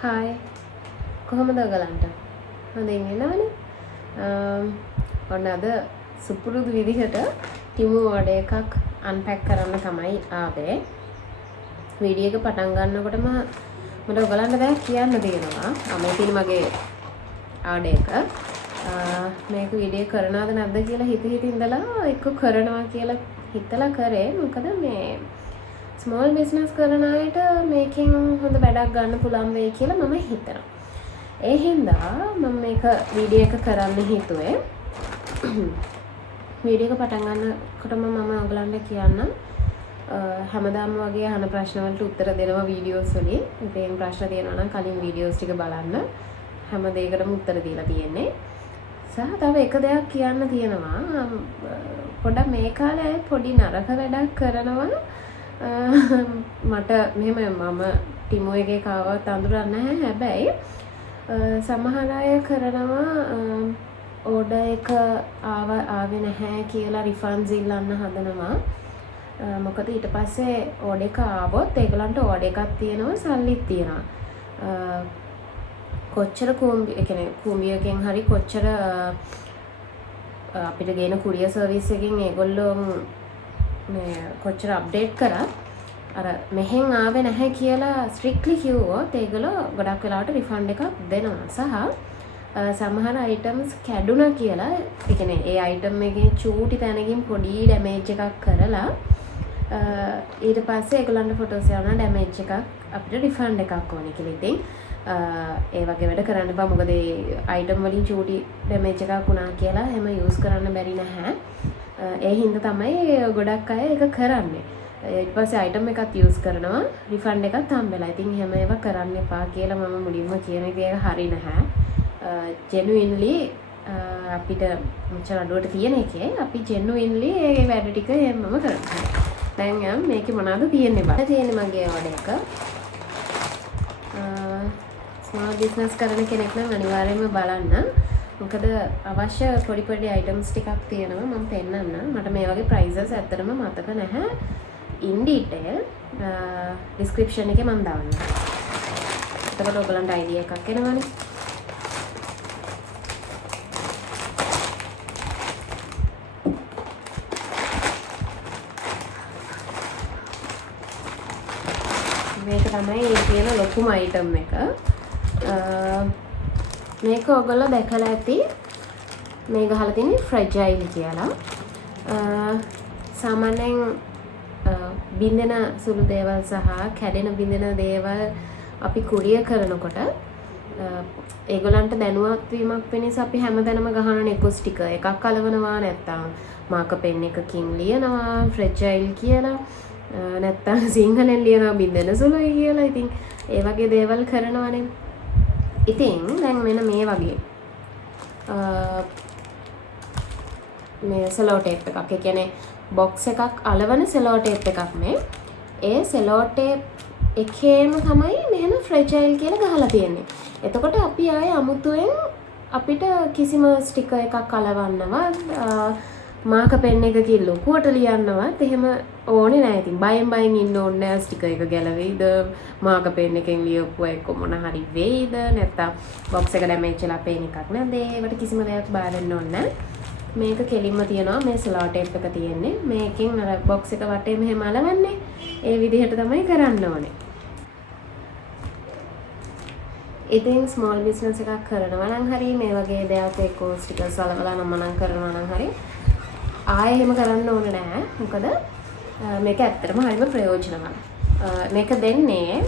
Hi කොහොමද ඔයගලන්ට? හොඳින් ඉන්නවනේ. ඔන්න අද සුපුරුදු විදිහට ටිමු ඕඩර් එකක් අන්පැක් කරන්න තමයි ආවේ. වීඩියෝ එක පටන් ගන්නකොටම මට ඔයගලන්ට දැන් කියන්න තියෙනවා. මේ තියෙන මගේ ඕඩර් එක. මේක වීඩියෝ කරනවද නැද්ද කියලා හිත ඉඳලා එක්ක කරනවා කියලා හිතලා කරේ. මොකද මේ ස්මෝල් බිස්නස් කරන අයට මේකෙන් හොඳ වැඩක් ගන්න පුළුවන් වෙයි කියලා මම හිතනවා. ඒ හින්දා මම මේක වීඩියෝ එක කරන්න හිතුවේ. වීඩියෝ එක පටන් ගන්නකොටම මම ඔයගලන්ට කියන්නම් හැමදාම වගේ අහන ප්‍රශ්න වලට උත්තර දෙනවා වීඩියෝස් වලින්. ඉතින් ප්‍රශ්න තියෙනවා නම් කලින් වීඩියෝස් ටික බලන්න. හැම දෙයකටම උත්තර දීලා තියෙන්නේ. සහ තව එක දෙයක් කියන්න තියෙනවා. පොඩක් මේ කාලේ පොඩි නරක වැඩක් කරනවා. මට මෙහෙම මම ටිමෝ එකේ කාවත් අඳුරන්නේ නැහැ. හැබැයි සමහර අය කරනවා ඕඩර් එක ආවේ නැහැ කියලා රිෆන්ඩ්ස් ඉල්ලන්න හදනවා. මොකද ඊට පස්සේ ඕඩර් එක ආවොත් ඒගොල්ලන්ට ඕඩර් එකක් තියෙනවා සල්ලිත් තියෙනවා. කොච්චර කුඹියකින් හරි කොච්චර අපිට ගේන කුරියර් සර්විස් එකකින් ඒගොල්ලෝ මේ කොච්චර අප්ඩේට් කරත් අර මෙහෙන් ආවේ නැහැ කියලා ස්ට්‍රික්ට්ලි කිව්වොත් ඒගොල්ලෝ ගොඩක් වෙලාවට රිෆන්ඩ් එකක් දෙනවා. සහ සමහර අයිටම්ස් කැඩුනා කියලා ඒ කියන්නේ ඒ අයිටම් එකේ චූටි තැනකින් පොඩි ඩැමේජ් එකක් කරලා ඊට පස්සේ ඒගොල්ලන්ට ෆොටෝස් යවන ඩැමේජ් එකක් අපිට රිෆන්ඩ් එකක් ඕනේ කියලා. ඉතින් ඒ වගේ වැඩ කරන්න බෑ. මොකද ඒ අයිටම් වලින් චූටි ඩැමේජ් එකක් වුණා කියලා හැම යූස් කරන්න බැරි නැහැ. ඒ හින්දා තමයි ගොඩක් අය ඒක කරන්නේ. ඊට පස්සේ අයිටම් එකක් යූස් කරනවා රිෆන්ඩ් එකක් හම්බෙලා. ඉතින් එහෙම ඒවා කරන්න එපා කියලා මම මුලින්ම කියන එක හරි නැහැ. ජෙනුයින්ලි අපිට මෙච්චර අඩුවට තියෙන එකේ අපි ජෙනුයින්ලි ඒ වැඩ ටික හැමම කරනවා. දැන් මේකේ මොනවද තියෙන්නේ බලන්න. තියෙන්නේ මගේ ඕඩර් එක. ස්මෝල් බිස්නස් කරන කෙනෙක් නම් අනිවාර්යයෙන්ම බලන්න. මොකද අවශ්‍ය පොඩි පොඩි අයිටම්ස් ටිකක් තියෙනවා මම පෙන්නන්න. මට මේ වගේ ප්‍රයිසස් ඇත්තටම මතක නැහැ. ඉන් ඩීටේල් ඩිස්ක්‍රිප්ෂන් එකේ මම දාන්නම්. එතකොට ඔයගලන්ට අයිඩියා එකක් එනවනේ. මේක තමයි තියෙන ලොකුම අයිටම් එක. මේක ඔයගොල්ලෝ දැකලා ඇති. මේ ගහලා තියෙන්නේ ෆ්‍රැජයිල් කියලා. සාමාන්‍යයෙන් බින්දෙන සුළු දේවල් සහ කැඩෙන බින්දෙන දේවල් අපි කුරියර් කරනකොට ඒගොල්ලන්ට දැනුවත් වීමක් වෙනස අපි හැමදැනම ගහනනේ එක්ක ස්ටිකර් එකක් අලවනවා නැත්නම් මාකර් පෙන් එකකින් ලියනවා ෆ්‍රැජයිල් කියලා නැත්නම් සිංහලෙන් ලියනවා බින්දෙන සුළුයි කියලා. ඉතින් ඒ වගේ දේවල් කරනවානේ. ඉතින් දැන් මෙන්න මේ වගේ මේ සෙලෝ ටේප් එකක්. ඒ කියන්නේ බොක්ස් එකක් අලවන සෙලෝ ටේප් එකක් මේ. ඒ සෙලෝ ටේප් එකේම තමයි මෙහෙම ෆ්‍රැජයිල් කියලා ගහලා තියෙන්නේ. එතකොට අපි ආයේ අමුතුවෙන් අපිට කිසිම ස්ටිකර් එකක් අලවන්නවත් මාකර් පෙන් එකකින් ලොකුවට ලියන්නවත් එහෙම ඕනේ නැහැ. ඉතින් බයෙන් ඉන්න ඕනේ නැහැ. ස්ටිකර් එක ගැලවෙයිද මාකර් පෙන් එකෙන් ලියපුවා එක්ක මොන හරි වෙයිද නැත්නම් බොක්ස් එක ඩැමේජ් වෙලා පේන එකක් නැද්ද? ඒවට කිසිම දෙයක් බය වෙන්න ඕනේ නැහැ. මේක කෙලින්ම තියනවා මේ සෙලෝ ටේප් එක තියෙන්නේ. මේකෙන් අර බොක්ස් එක වටේ මෙහෙම අලවන්නේ. ඒ විදිහට තමයි කරන්න ඕනේ. ඉතින් ස්මෝල් බිස්නස් එකක් කරනවා නම් හරි මේ වගේ දෙයක් එක්ක ස්ටිකර්ස් අලවලා නම් මනම් කරනවා නම් හරි ආයෙ එහෙම කරන්න ඕනේ නැහැ. මොකද මේක ඇත්තටම හරිම ප්‍රයෝජනවත්. මේක දෙන්නේ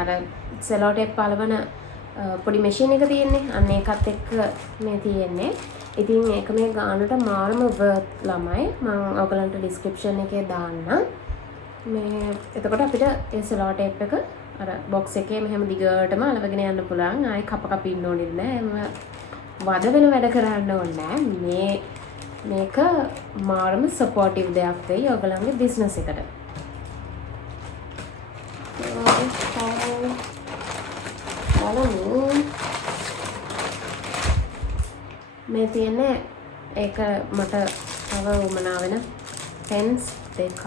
අර සෙලෝ ටේප් අලවන පොඩි මැෂින් එක තියෙන්නේ. අන්න ඒකත් එක්ක මේ තියෙන්නේ. ඉතින් මේක මේ ගානට මාරම වර්ත් ළමයි. මම ඔයගලන්ට ඩිස්ක්‍රිප්ෂන් එකේ දාන්නම්. මේ එතකොට අපිට ඒ සෙලෝ ටේප් එක අර බොක්ස් එකේ මෙහෙම දිගටම අලවගෙන යන්න පුළුවන්. ආයෙ කප ඉන්න ඕනේ නැහැ. එහෙම වද වෙන වැඩ කරන්න ඕනේ නැහැ. මේක මාරම සපෝටිව් දෙයක් වෙයි ඔයගලන්ගේ බිස්නස් එකට. මේ තියෙන්නේ ඒක මට තව උමනා වෙන පෙන්ස් දෙකක්.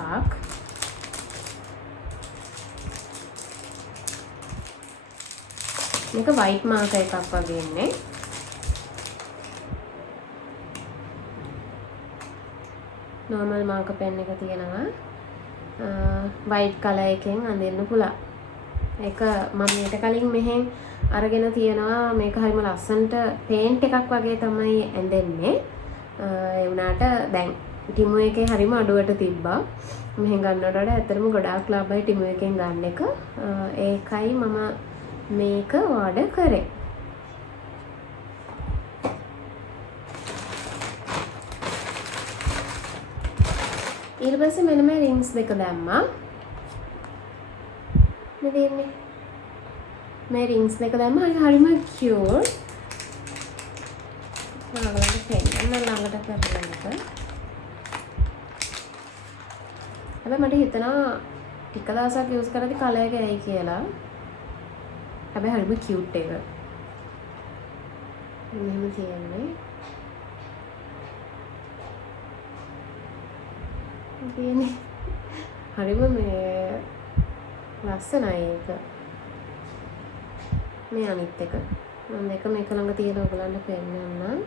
මේක වයිට් මාකර් එකක් වගේ ඉන්නේ. normal marker pen එක තියෙනවා. white color එකෙන් අඳින්න පුළුවන්. ඒක මම ඊට කලින් මෙහෙන් අරගෙන තියනවා. මේක හරිම ලස්සනට paint එකක් වගේ තමයි ඇඳෙන්නේ. ඒ වුණාට දැන් ටිමු එකේ හරිම අඩුවට තිබ්බා. මෙහෙන් ගන්නවට වඩා ඇත්තටම ගොඩාක් ලාභයි ටිමු එකෙන් ගන්න එක. ඒකයි මම මේක ඕඩර් කරේ. ඊට පස්සේ මෙන්න මේ රින්ග්ස් දෙක දැම්මා. මේ දෙන්නේ මේ රින්ග්ස් දෙක දැම්මා. හරිම කියුට්. ඔයාලට පෙන්නන්න ළඟට කරලා එක. හැබැයි මට හිතෙනවා ටික දවසක් යූස් කරද්දි කලර් එක ඇයි කියලා. හැබැයි හරිම කියුට් එක. මෙහෙම කියන්නේ. තියෙන්නේ හරිම මේ ලස්සනයි ඒක. මේ අනිත් එක මම දෙක මේක ළඟ තියෙන ඔයගලන්ට පෙන්නන්නම්.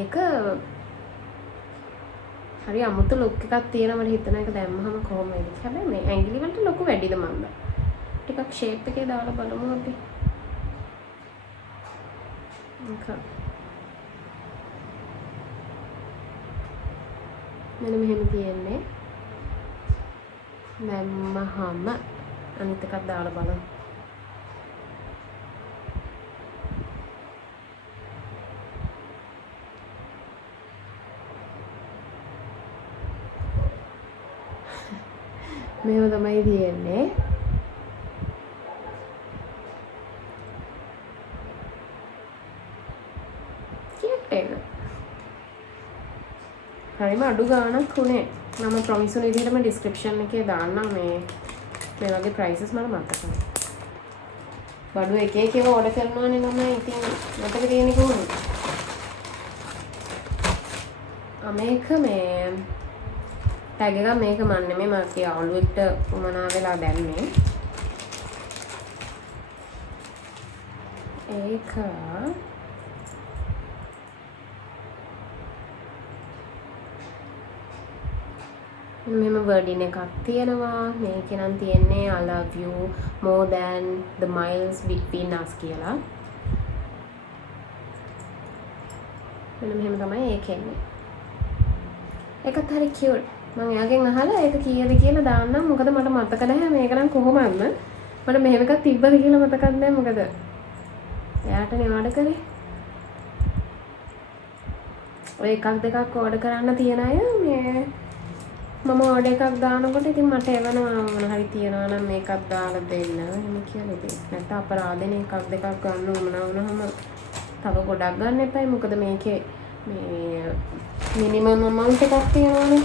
ඒක හරි අමුතු ලුක් එකක් තියෙනවා. මට හිතන එක දැම්මහම කොහොම වෙයිද. හැබැයි මේ ඇඟිලි වලට ලොකු වැඩිද මන්ද. ටිකක් ෂේප් එකේ දාලා බලමු අපි. මෙන්න මෙහෙම තියෙන්නේ. දැම්මහම අනිත් එකක් දාලා බලමු. මෙහෙම තමයි තියෙන්නේ. කියුට් එක. හරිම අඩු ගාණක් උනේ. මම ප්‍රොමිස් වුණ විදිහටම ඩිස්ක්‍රිප්ෂන් එකේ දාන්නම් මේ වගේ ප්‍රයිසස් මට මතකයි. බඩු එක එක ඒවා ඕඩර් කරනවානේ මම. ඉතින් මතක තියෙන්නේ කොහොමද? මේක මේ ටැග් එක මේක මන් නෙමෙයි මගේ යාළුවෙක්ට උමනා වෙලා දැම්මේ. ඒක මෙහෙම වර්ඩින් එකක් තියෙනවා. මේකේ නම් තියෙන්නේ I love you more than the miles between us කියලා. මෙන්න මෙහෙම තමයි ඒක එන්නේ. ඒකත් හරි කියුට්. මම එයාගෙන් අහලා ඒක කීයද කියලා දාන්නම්. මොකද මට මතක නැහැ මේක නම් කොහොමද. මට මෙහෙම එකක් තිබ්බද කියලා මතකත් නැහැ. මොකද එයාටනේ ඕඩර් කරේ. ඔය එකක් දෙකක් ඕඩර් කරන්න තියන අය මේ මම ඕඩර් එකක් දානකොට ඉතින් මට එවනවා මොන හරි තියනවා නම් මේකත් දාලා දෙන්න. එහෙම කියලා ඉතින් නැත්නම් අපරාධනේ එකක් දෙකක් ගන්න උමනා වුණාම තව ගොඩක් ගන්න එපයි. මොකද මේකේ මේ මිනිමම් amount එකක් තියෙනවානේ.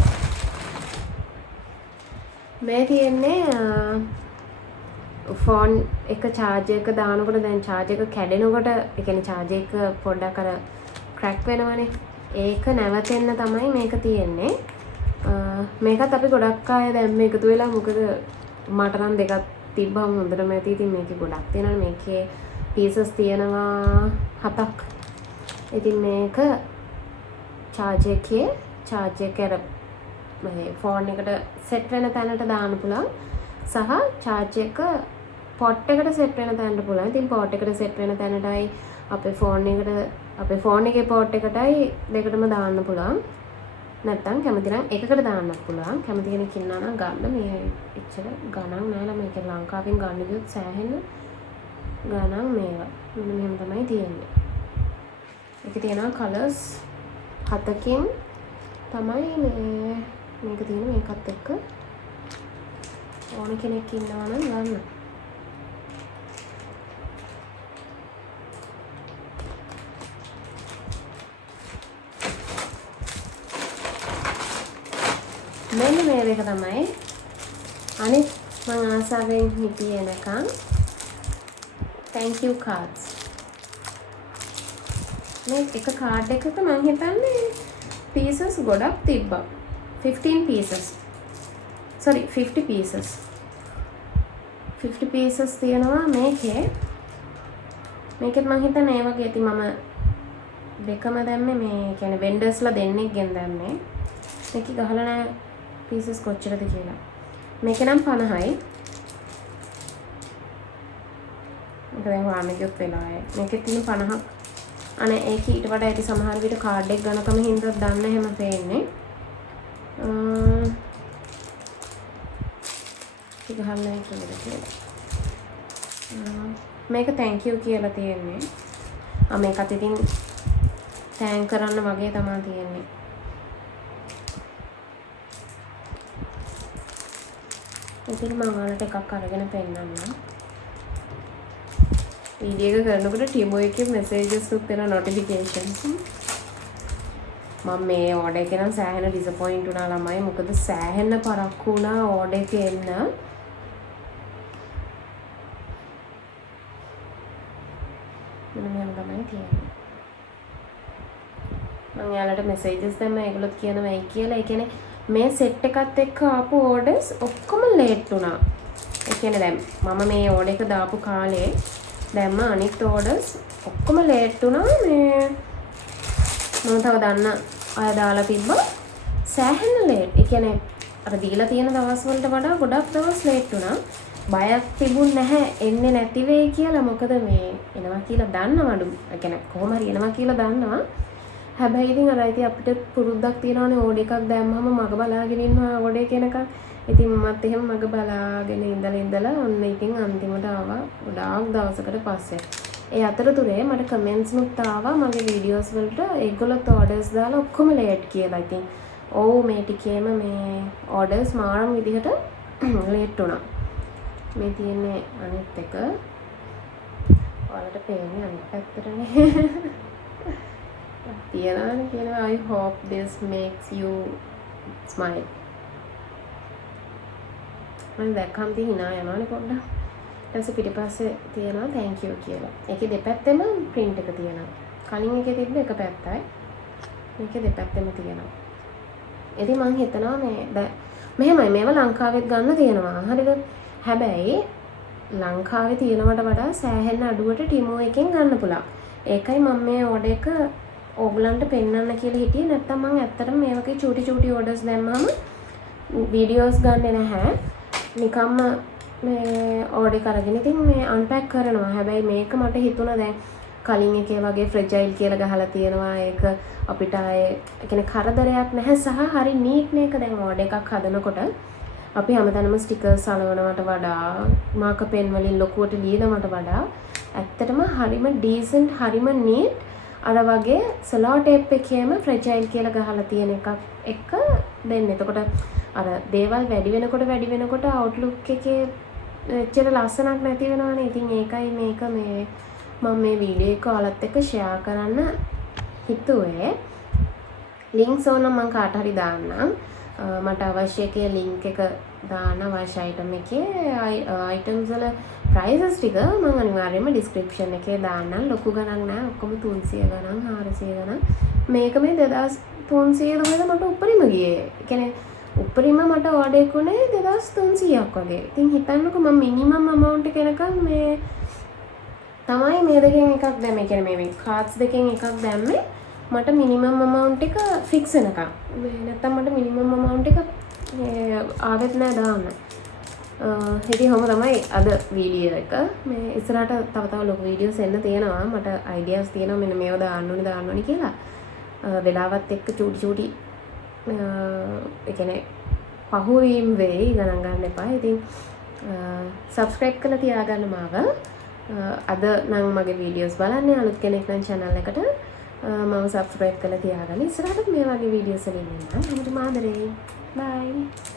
මේ තියෙන්නේ ෆෝන් එක charge එක දානකොට දැන් charge එක කැඩෙනකොට ඒ කියන්නේ charge එක පොඩ්ඩක් අර crack වෙනවනේ. ඒක නැවතෙන්න තමයි මේක තියෙන්නේ. මේකත් අපි ගොඩක් අය දැම්ම එකතු වෙලා. මොකද මට නම් දෙකක් තිබ්බම හොඳටම ඇති. ඉතින් මේකේ ගොඩක් තියෙනවා. මේකේ pieces තියෙනවා 7ක්. ඉතින් මේක charge එකේ charge එක අර මේ ෆෝන් එකට සෙට් වෙන තැනට දාන්න පුළුවන්. සහ charge එක pot එකට සෙට් වෙන තැනට පුළුවන්. ඉතින් pot එකට සෙට් වෙන තැනටයි අපේ ෆෝන් එකේ pot එකටයි දෙකටම දාන්න පුළුවන්. නැත්තම් කැමති නම් එකකට දාන්නත් පුළුවන්. කැමති කෙනෙක් ඉන්නා නම් ගන්න. මේ එච්චර ගණන් නෑ. මේක ලංකාවෙන් ගන්න ගියොත් සෑහෙන ගණන් මේවා. මෙන්න මෙහෙම තමයි තියෙන්නේ. ඒකේ තියෙනවා කලර්ස් 7කින් තමයි මේක තියෙන්නේ. මේකත් එක්ක ඕන කෙනෙක් ඉන්නවා නම් ගන්න. මෙන්න මේ දෙක තමයි අනිත් මම ආසාවෙන් හිටියේ නැකන් thank you cards. මේ එක කාඩ් එකක මම හිතන්නේ pieces ගොඩක් තිබ්බා. 15 pieces. sorry 50 pieces. 50 pieces තියෙනවා මේකේ. මේකෙත් මං හිතන්නේ ඒ වගේ ඇති. මම දෙකම දැම්මේ මේ කියන්නේ වෙන්ඩර්ස්ලා දෙන්නෙක්ගෙන් දැම්මේ. මේක ගහලා නැහැ pieces කොච්චරද කියලා. මේක නම් 50යි. මේක දැන් හොයන්න ගියොත් වෙලාවයි. මේකේ තියෙන 50ක්. අනේ ඒක ඊට වඩා ඇති සමහර විට කාඩ් එක ගණකම හින්දා දන්න හැම පේන්නේ. ඒක ගහන්න නැහැ කියලා. මේක thank you කියලා තියෙන්නේ. මේකත් ඉතින් thank කරන්න වගේ තමයි තියෙන්නේ. ඉතින් මම ඔයාලට එකක් අරගෙන පෙන්නන්නම්. වීඩියෝ එක කරනකොට ටිමෝ එකේ messages උත් වෙන notifications. මම මේ order එක නම් සෑහෙන disappoint වුණා ළමයි. මොකද සෑහෙන පරක්කු වුණා order එක එන්න. මෙන්න තමයි තියෙන්නේ. මම යාලට messages දැම්ම ඒගොල්ලොත් කියනවා ඒ කියලා. ඒ කියන්නේ මේ set එකත් එක්ක ආපු orders ඔක්කොම late වුණා. ඒ කියන්නේ දැන් මම මේ order එක දාපු කාලේ දැම්ම අනිත් orders ඔක්කොම late වුණා. මේ මම තව දන්න අය දාලා තිබ්බා සෑහෙන late. ඒ කියන්නේ අර දීලා තියෙන දවස් වලට වඩා ගොඩක් දවස් late වුණා. බයක් තිබුණ නැහැ එන්නේ නැති වෙයි කියලා. මොකද මේ එනවා කියලා දන්නවලු. ඒ කියන්නේ කොහොම හරි එනවා කියලා දන්නවා. හැබැයි ඉතින් අර ඉතින් අපිට පුරුද්දක් තියෙනවානේ ඕඩර් එකක් දැම්මම මග බලාගෙන ඉන්නවා ඕඩර් කෙනකන්. ඉතින් මමත් එහෙම මග බලාගෙන ඉඳලා ඔන්න ඉතින් අන්තිමට ආවා ගොඩාක් දවසකට පස්සේ. ඒ අතරතුරේ මට කමෙන්ට්ස් නුත් ආවා මගේ වීඩියෝස් වලට ඒගොල්ලොත් ඕඩර්ස් දාලා ඔක්කොම ලේට් කියලා. ඉතින් ඔව් මේ ටිකේම මේ ඕඩර්ස් මාරම් විදිහට ලේට් වුණා. මේ තියෙන්නේ අනිත් එක. ඔයාලට පේන්නේ අනිත් පැත්තටනේ. තියනවානේ කියනවා I hope this makes you smile. මම දැක්කම තිය hina යනවානේ පොඩ්ඩක්. ඊට පස්සේ පිටිපස්සේ තියෙනවා thank you කියලා. ඒකේ දෙපැත්තෙම print එක තියෙනවා. කලින් එකේ තිබ්බ එක පැත්තයි. මේකේ දෙපැත්තෙම තියෙනවා. ඉතින් මම හිතනවා මේ මෙහෙමයි මේවා ලංකාවෙත් ගන්න තියෙනවා. හරිද? හැබැයි ලංකාවේ තියෙනවට වඩා සෑහෙන අඩුවට ටිමෝ එකෙන් ගන්න පුළුවන්. ඒකයි මම මේ ඕඩර් එක ඕගලන්ට පෙන්වන්න කියලා හිටියේ. නැත්තම් මම ඇත්තටම මේ වගේ චූටි ඕඩර්ස් දැම්මම වීඩියෝස් ගන්නෙ නැහැ. නිකම්ම මේ ඕඩර් කරගෙන ඉතින් මේ අන්පැක් කරනවා. හැබැයි මේක මට හිතුණා දැන් කලින් එකේ වගේ ෆ්‍රැජයිල් කියලා ගහලා තියෙනවා. ඒක අපිට ආයේ කියන්නේ කරදරයක් නැහැ සහ හරි නීට් මේක. දැන් ඕඩර් එකක් හදනකොට අපි හැමතැනම ස්ටිකර්ස් අලවනවට වඩා මාක පෙන් වලින් ලොකුවට ලියනවට වඩා ඇත්තටම හරිම ඩීසන්ට් හරිම නීට් අර වගේ සෙලෝ ටේප් එකේම ෆ්‍රැජයිල් කියලා ගහලා තියෙන එකක් එක දෙන්න. එතකොට අර දේවල් වැඩි වෙනකොට අවුට්ලුක් එකේ එච්චර ලස්සනක් නැති වෙනවනේ. ඉතින් ඒකයි මේක මේ මම මේ වීඩියෝ එක ඔයාලත් එක්ක ෂෙයා කරන්න හිතුවේ. ලින්ක්ස් ඕනම් මම කාට හරි දාන්නම්. මට අවශ්‍ය එකේ ලින්ක් එක දාන්න අවශ්‍ය item එකේ items වල prices ටික මම අනිවාර්යයෙන්ම description එකේ දාන්නම්. ලොකු ගණන් නෑ. ඔක්කොම 300 ගණන් 400 ගණන්. මේක මේ 2300 තමයි මට උඩරිම ගියේ. ඒ කියන්නේ උඩරිම මට ඕඩර් එකුනේ 2300ක් වගේ. ඉතින් හිතන්නකෝ මම minimum amount එක එනකම් මේ තමයි මේ දෙකෙන් එකක් දැම්මේ. ඒ කියන්නේ මේ cards දෙකෙන් එකක් දැම්මේ. මට මිනිමම් amount එක fix වෙනකම්. නැත්තම් මට මිනිමම් amount එක ආවෙත් නෑ දාන්න. ඉතින් කොහොම තමයි අද වීඩියෝ එක. මේ ඉස්සරහට තව ලොකු වීඩියෝස් එන්න තියෙනවා. මට ideas තියෙනවා මෙන්න මේව දාන්න ඕනේ කියලා. වෙලාවත් එක්ක චූටි ඒ කියන්නේ පහුවීම් වෙයි ගණන් ගන්න එපා. ඉතින් subscribe කරලා තියාගන්න මාව. අද නම් මගේ වීඩියෝස් බලන්න අලුත් කෙනෙක් නම් channel එකට මම subscribe කරලා තියාගන්න. ඉස්සරහට මේ වගේ වීඩියෝස් වලින් එන්න. හැමෝටම ආදරේ. bye.